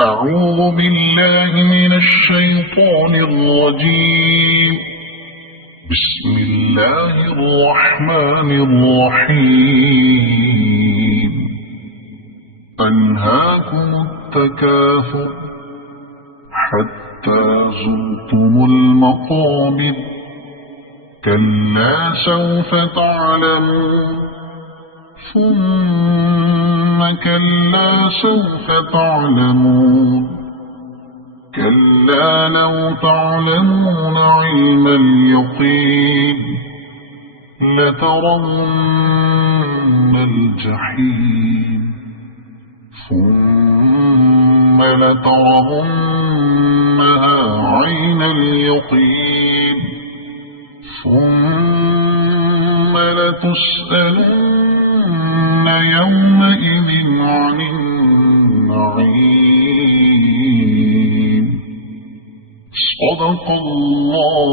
أعوذ بالله من الشيطان الرجيم. بسم الله الرحمن الرحيم. ألهاكم التكاثر حتى زرتم المقابر كلا سوف تعلمون ثم كلا سوف تعلمون كلا لو تعلمون علم اليقين لترون الجحيم ثم لترونها عين اليقين ثم لتسألن يومئذ عن النعيم. صدق الله